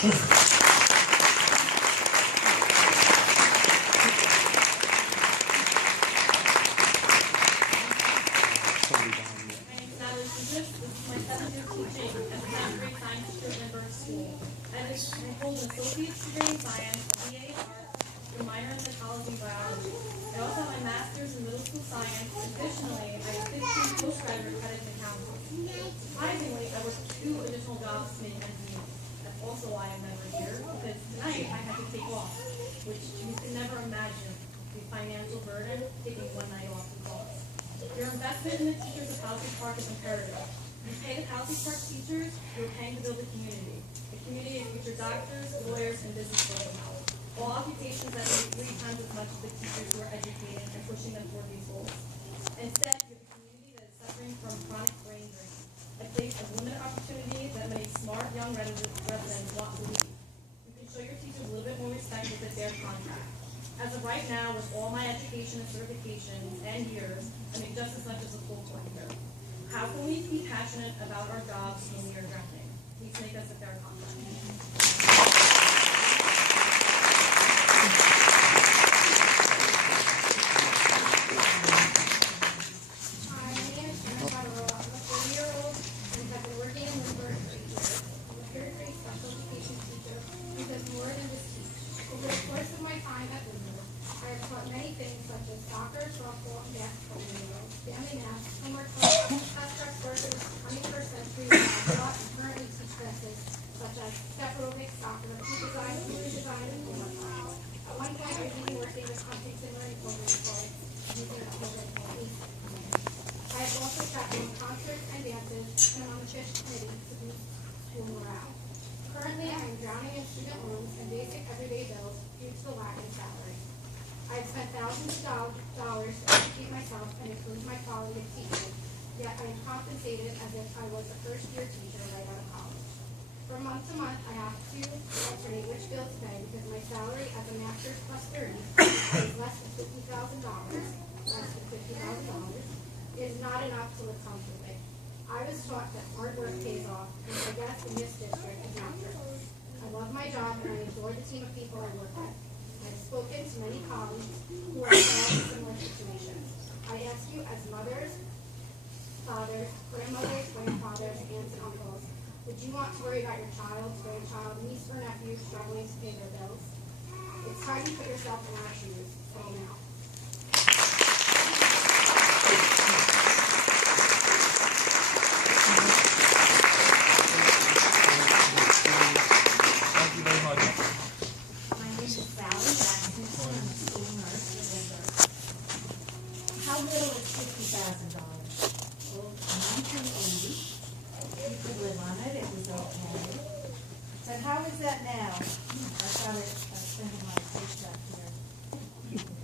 I hold an associate's degree in science, a BA in art, a minor in psychology and biology. I also have my master's in middle school science. Additionally, I have 15 postgraduate credits in counseling. Surprisingly, I work 2 additional jobs to make ends meet. That's also why I'm never here, because tonight I had to take off, which you can never imagine the financial burden taking one night off in class. Your investment in the teachers of Palisades Park is imperative. You pay the Palisades Park teachers, you're paying to build a community of future doctors, lawyers, and business personnel. All occupations that make 3 times as much as the teachers who are educating and pushing them toward these goals. Instead, you're the community that is suffering from chronic brain drain, a place of limited opportunity that many smart young residents want to leave. You can show your teachers a little bit more respect with a fair contract. As of right now, with all my education and certifications and years, I make just as much as a full time here. How can we be passionate about our jobs when we are drowning? Please make us a fair contract. Currently, I am drowning in student loans and basic everyday bills due to the lack of salary. I have spent thousands of dollars to educate myself and improve my quality of teaching, yet I am compensated as if I was a first-year teacher right out of college. From month to month, I have to alternate which bill to pay because my salary as a master's plus 30 is less than $50,000, is not enough to live comfortably. I was taught that hard work pays off, and I guess in this district is not true. I love my job and I enjoy the team of people I work with. I've spoken to many colleagues who are in similar situations. I ask you as mothers, fathers, grandmothers, grandfathers, aunts, and uncles, would you want to worry about your child, grandchild, niece, or nephew struggling to pay their bills? It's time you put yourself in our shoes. So now. How is that now? I've got it in my paycheck here.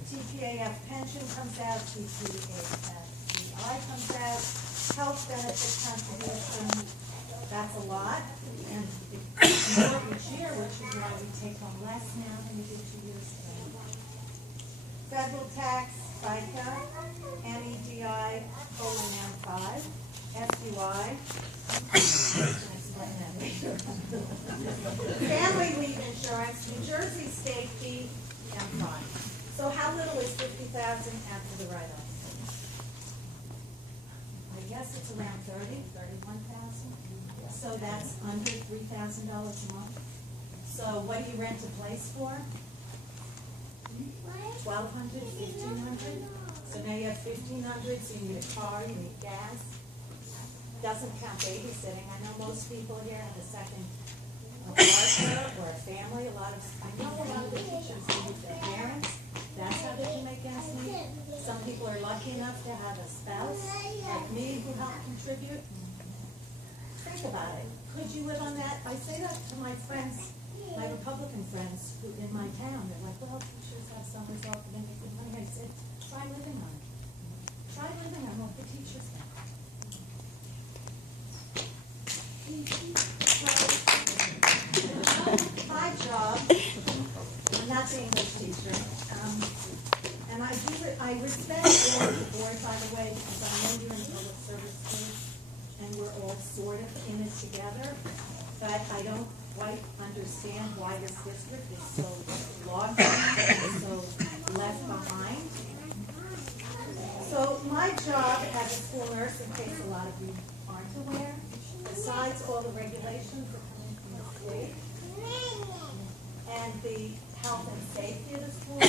TPAF pension comes out, TPAFCI comes out, health benefit contribution, that's a lot. And it's more each year, which is why we take home less now than we did 2 years ago. Federal tax, FICA, NEDI, M5, SUI. Family leave insurance, New Jersey state fee, and fine. So how little is $50,000 after the write-off? I guess it's around 31,000. So that's under $3,000 a month. So what do you rent a place for? $1,200, $1,500. So now you have $1,500. So you need a car, you need gas. Doesn't count babysitting. I know most people here have a second partner or a family. I know a lot of the teachers who use their parents. That's how they can make ends meet. Some people are lucky enough to have a spouse like me who help contribute. Think about it. Could you live on that? I say that to my friends, my Republican friends who in my town. They're like, well, teachers have some result and they make good money. I said, try living on it. Try living on what the teachers have. My job, I'm not the English teacher, and I respect all of the board, by the way, because I know you're in public service schools, and we're all sort of in it together, but I don't quite understand why this district is so lost and so left behind. So my job as a school nurse, in case a lot of you aren't aware, besides all the regulations that come in from the state and the health and safety of the school,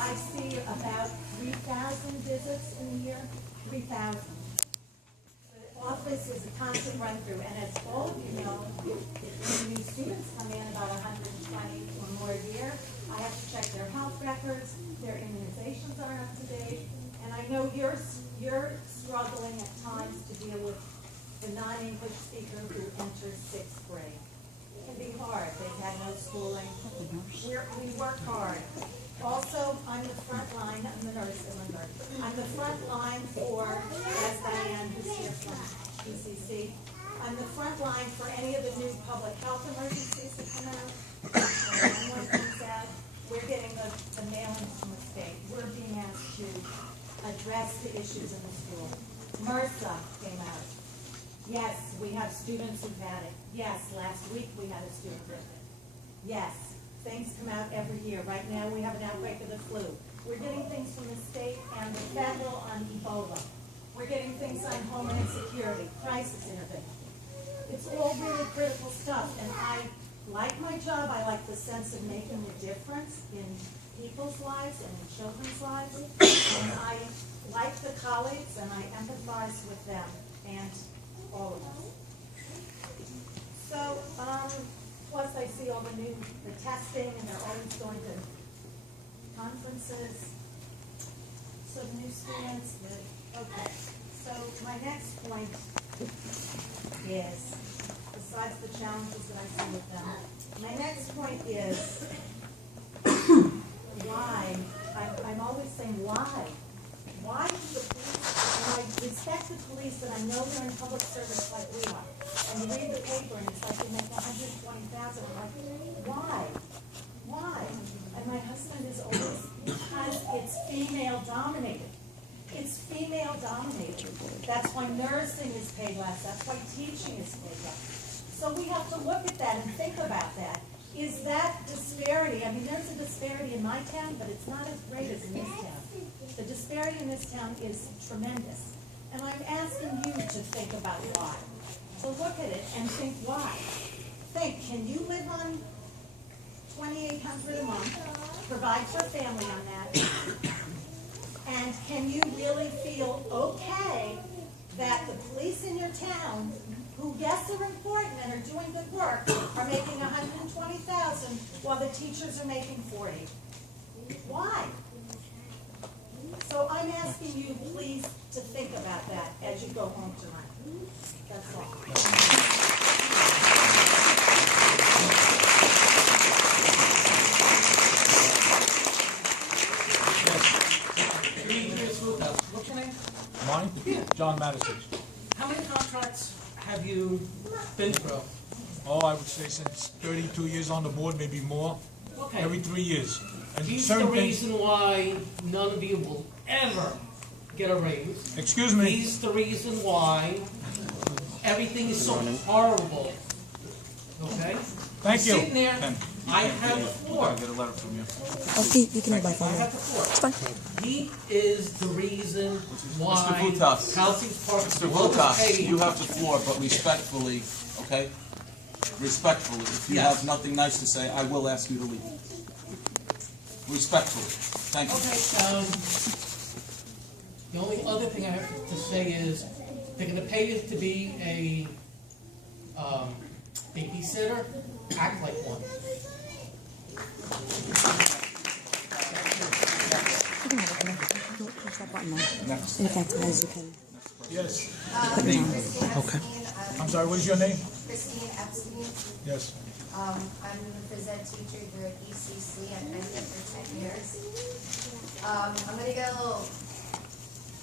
I see about 3,000 visits in a year, 3,000. The office is a constant run through, and as all of you know, when new students come in, about 120 or more a year, I have to check their health records, their immunizations are up to date, and I know you're struggling at times to deal with the non-English speaker who enters 6th grade. It can be hard. They've had no schooling. We work hard. Also, I'm the front line. I'm the nurse. I'm the front line for, as Diane, who's here from PCC, I'm the front line for any of the new public health emergencies that come out. When one comes out, we're getting the mailings from the state. We're being asked to address the issues in the school. MRSA came out. Yes, we have students who've had it. Yes, last week we had a student with it. Yes, things come out every year. Right now we have an outbreak of the flu. We're getting things from the state and the federal on Ebola. We're getting things on Homeland Security, crisis intervention. It's all really critical stuff, and I like my job. I like the sense of making a difference in people's lives and in children's lives. And I like the colleagues, and I empathize with them and all of us. So, plus I see all the testing, and they're always going to conferences. So the new students, okay. So my next point is, besides the challenges that I see with them, my next point is why. I'm always saying why. Why do the police, and I respect the police, but I know they're in public service like we are. And you read the paper and it's like they make 120,000. I'm like, why? Why? And my husband is always, because it's female dominated. It's female dominated. That's why nursing is paid less. That's why teaching is paid less. So we have to look at that and think about that. Is that disparity? I mean, there's a disparity in my town, but it's not as great as in this town. The disparity in this town is tremendous. And I'm asking you to think about why. So look at it and think why. Think, can you live on $2,800 a month, provide for a family on that, and can you really feel okay that the police in your town, who yes are important and are doing good work, are making $120,000 while the teachers are making $40,000? Why? So I'm asking you, please, to think about that as you go home tonight. That's all. What's your name? Mine? Yeah. John Madison. How many contracts have you been through? Oh, I would say since 32 years on the board, maybe more. Okay. Every 3 years. And He's the certain things. reason why none of you will ever get a raise. Excuse me. He's the reason why everything is so horrible. Okay? Thank you. Sitting there, Ken. I have the floor. I get a letter from you. Okay, you can have my I phone. have the floor. It's fine. He is the reason why Mr. Vutas. Palisades Park Mr. is Vutas, paid. you have the floor, but respectfully, okay? Respectfully, if you Yes. have nothing nice to say, I will ask you to leave. Respectfully. Thank you. Okay, the only other thing I have to say is, they're gonna pay you to be a, babysitter, act like one. You can have it. Don't push that button now. Next. In fact, as you can Yes. put me on. Okay. I'm sorry, what is your name? Christine Epstein. Yes. I'm the phys ed teacher here at ECC. I've been here for 10 years. I'm going to get a little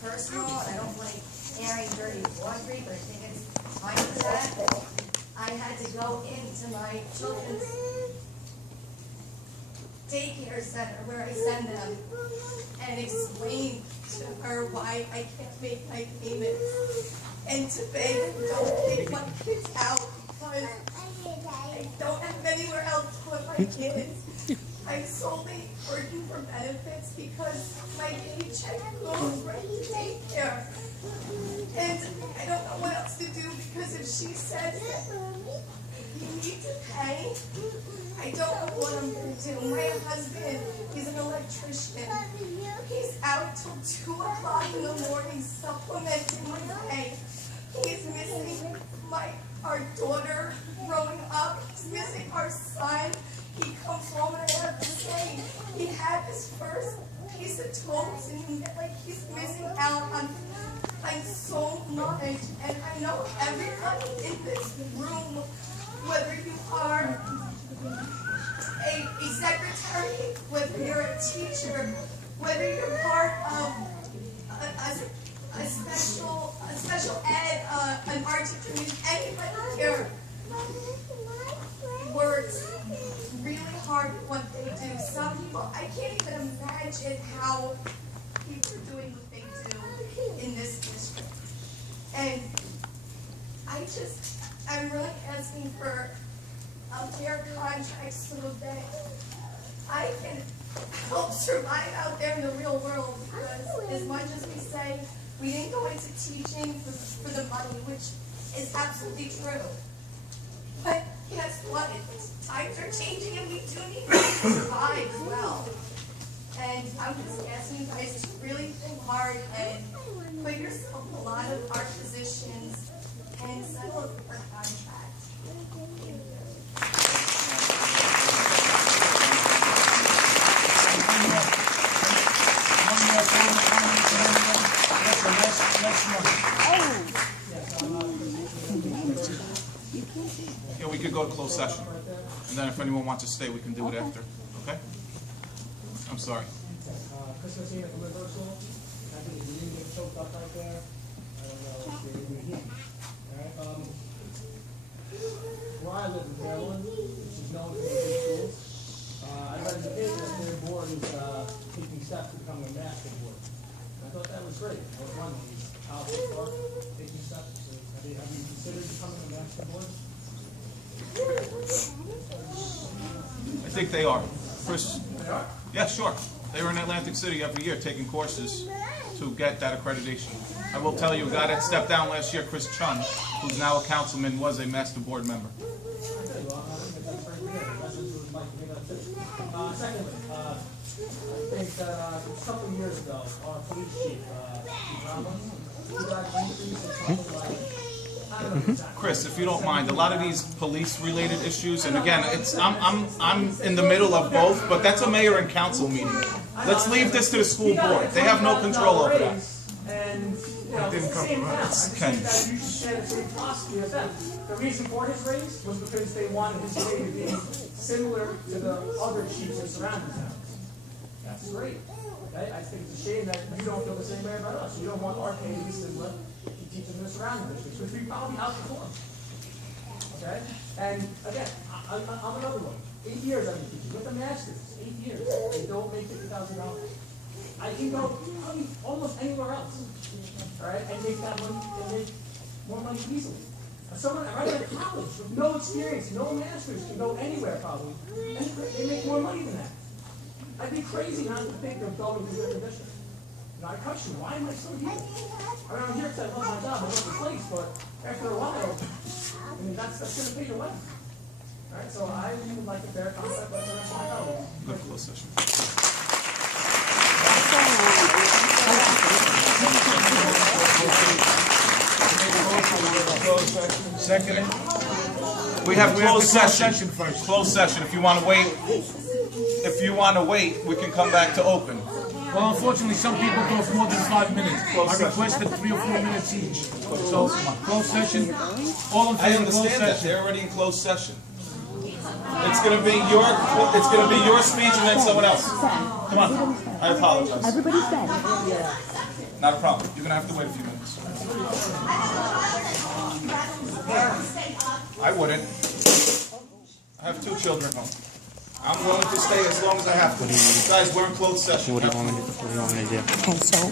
personal. I don't like airing dirty laundry, but I think it's time for that. I had to go into my children's daycare center where I send them and explain to her why I can't make my payments and to beg, don't take my kids out because anywhere else to put my kids. I'm solely working for benefits because my paycheck goes right to daycare. And I don't know what else to do because if she says you need to pay, I don't know what I'm going to do. My husband, he's an electrician. He's out till 2 o'clock in the morning supplementing my pay. He's missing our daughter growing up. He's missing our son. He comes home and I have to say, he had his first piece of toast and he's missing out on so much. And I know everybody in this room, whether you are a secretary, whether you're a teacher, whether you're part of a special ed, an art teacher, anybody here works really hard at what they do. Some people, I can't even imagine how people are doing what they do in this district. And I'm really asking for a fair contract so that I can help survive out there in the real world, because as much as we say we didn't go into teaching for the money, which is absolutely true, but guess what? Times are changing and we do need to survive as well. And I'm just asking you guys to really think hard and put yourself in a lot of our positions and settle a fair contract. Yeah, we could go to closed session. And then if anyone wants to stay, we can do it after. Okay? I'm sorry. Christmas Eve at the rehearsal, I think you didn't get choked up right there. I don't know if you're even here. Alright, where I live in Maryland, which is known for the big schools, I read in the paper that their board is taking steps to become a master board. And I thought that was great. I was wondering, how far taking steps. Have you considered becoming a master board? I think they are. Chris? They are? Yeah, sure. They were in Atlantic City every year taking courses to get that accreditation. I will tell you, a guy that stepped down last year, Chris Chun, who's now a councilman, was a master board member. Secondly, I think a couple of years ago, our police chief, he got an increase of something like, I don't know exactly. Chris, if you don't mind, a lot of these police-related issues, and again, I'm in the middle of both, but that's a mayor and council meeting. Let's leave this to the school board. They have no control over that. And, you know, it's the same town. I think that you should share the same philosophy as them. The reason for his raise was because they wanted his pay to be similar to the other chiefs in surrounding towns. That's great. Okay? I think it's a shame that you don't feel the same way about us. You don't want our pay to be similar to teachers in the surrounding districts, which we probably outperform. Okay? And again, I'm another one. 8 years I've been teaching with a master's. 8 years. They don't make $50,000. I can go probably almost anywhere else, all right, and make that money and make more money easily. Someone right out of college with no experience, no masters, can go anywhere probably, and they make more money than that. I'd be crazy not to think of going to a different district. You know, I question, why am I still here? I mean, I'm here because I love my job, I love the place, but after a while, I mean, that's going to pay your way. All right, so I would like a fair contract like the rest of my colleagues. Go to closed session. Second. We have closed session. first. Closed session. If you want to wait, we can come back to open. Well, unfortunately, some people go for more than 5 minutes. I requested 3 or 4 minutes each. So, closed session. All in I favor of closed understand that. session. They're already in closed session. It's gonna be your speech and then someone else. Come on. I apologize. Everybody said. Not a problem. You're gonna have to wait a few minutes. I wouldn't. I have 2 children home. I'm willing to stay as long as I have to. Guys, we're in closed session. Okay, so